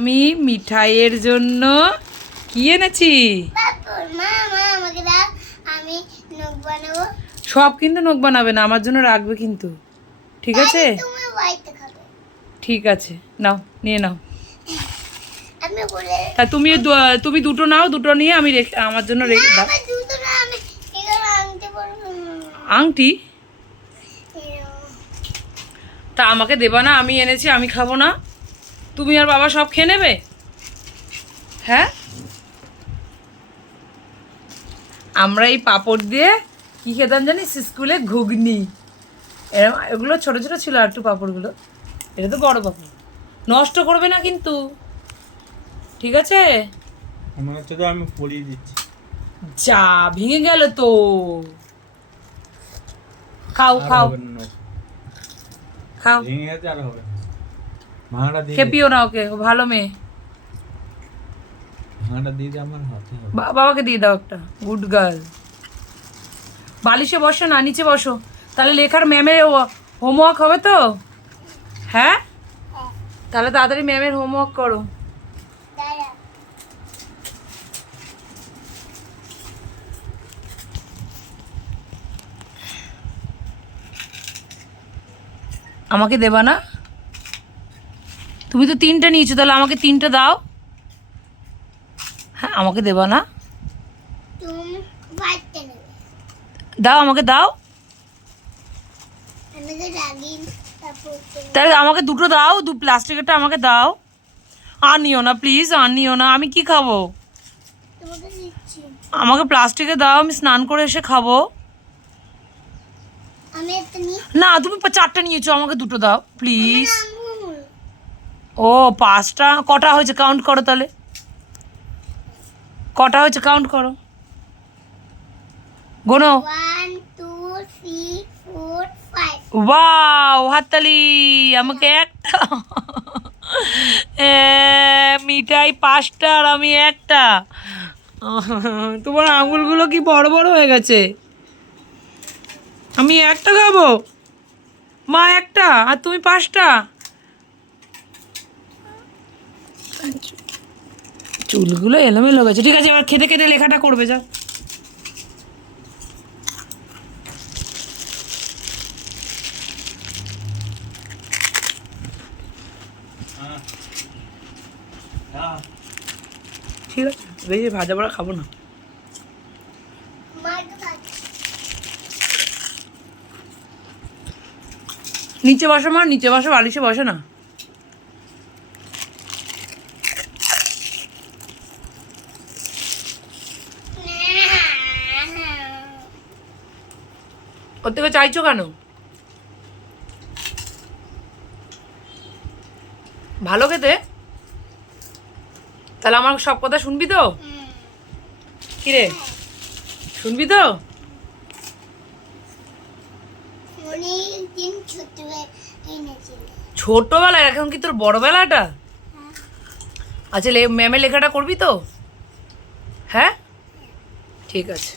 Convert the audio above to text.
আমি মিঠাইয়ের জন্য কি এনেছি? সব কিন্তু নখ বানাবে না, আমার জন্য রাখবে কিন্তু, ঠিক আছে? ঠিক আছে, নাও নিয়ে নাও। তা তুমি দুটো নাও, দুটো নিয়ে আমি রেখে আমার জন্য রেখে দাও। আংটি তা আমাকে দেবা না? আমি এনেছি, আমি খাবো না? তুমি আর বাবা সব খেয়ে নেবে? হ্যাঁ, আমরা এই পাঁপড় দিয়ে কি খেতাম জানিস স্কুলে? ঘুগনি। এরকম এগুলো ছোটো ছোটো ছিল আর একটু পাঁপড়গুলো, এটা তো বড় পাঁপড়। নষ্ট করবে না কিন্তু, ঠিক আছে? আমার হচ্ছে তো আমি পরিয়ে দিচ্ছি। যা ভেঙে গেল তো। খাও খাও খাও, ভেঙে গেছে আর হবে না। ভাঙাটা দিয়ে খেপিও না ওকে, ও ভালো মেয়ে। ভাঙাটা দিয়ে দিয়ে আমার হাতে হবে। বাবাকে দিয়ে দাও একটা, গুড গার্ল। বালিশে বসো না, নিচে বসো, তাহলে লেখার ম্যামের হোমওয়ার্ক হবে তো। হ্যাঁ, তাহলে তাড়াতাড়ি ম্যামের হোমওয়ার্ক করো। আমাকে দেবা না? তুমি তো তিনটা নিয়েছো, তাহলে আমাকে তিনটা দাও। হ্যাঁ, আমাকে দেবা না? দাও, আমাকে দাও। তাহলে আমাকে দুটো দাও, প্লাস্টিকেরটা আমাকে দাও। আর নিও না প্লিজ, আর নিও না, আমি কি খাবো? আমাকে প্লাস্টিকে দাও, আমি স্নান করে এসে খাবো। না, তুমি চারটে নিয়েছো, আমাকে দুটো দাও প্লিজ। ও, পাঁচটা? কটা হয়েছে কাউন্ট করো তাহলে, কটা হয়েছে কাউন্ট করো, গোনো। ওয়াও, হাততালি। আমাকে একটা মিঠাই পাঁচটা আর আমি একটা। তোমার আঙুলগুলো কি বড় বড় হয়ে গেছে? আমি একটা খাবো, মা একটা আর তুমি পাঁচটা। চুলগুলো এলোমেলো গেছে। ঠিক আছে, এবার খেতে খেতে লেখাটা করবে, যাও। ঠিক আছে, বেশি ভাজা পোড়া খাবো না। নিচে বসো মা, নিচে বসো, বালিশে বসে না। ওর থেকে চাইছো কেন? ভালো খেতে? তাহলে আমার সব কথা শুনবি তো? কিরে, শুনবি তো? ছোটবেলায়? এখন কি তোর বড়বেলাটা? আচ্ছা, ম্যামের লেখাটা করবি তো? হ্যাঁ, ঠিক আছে।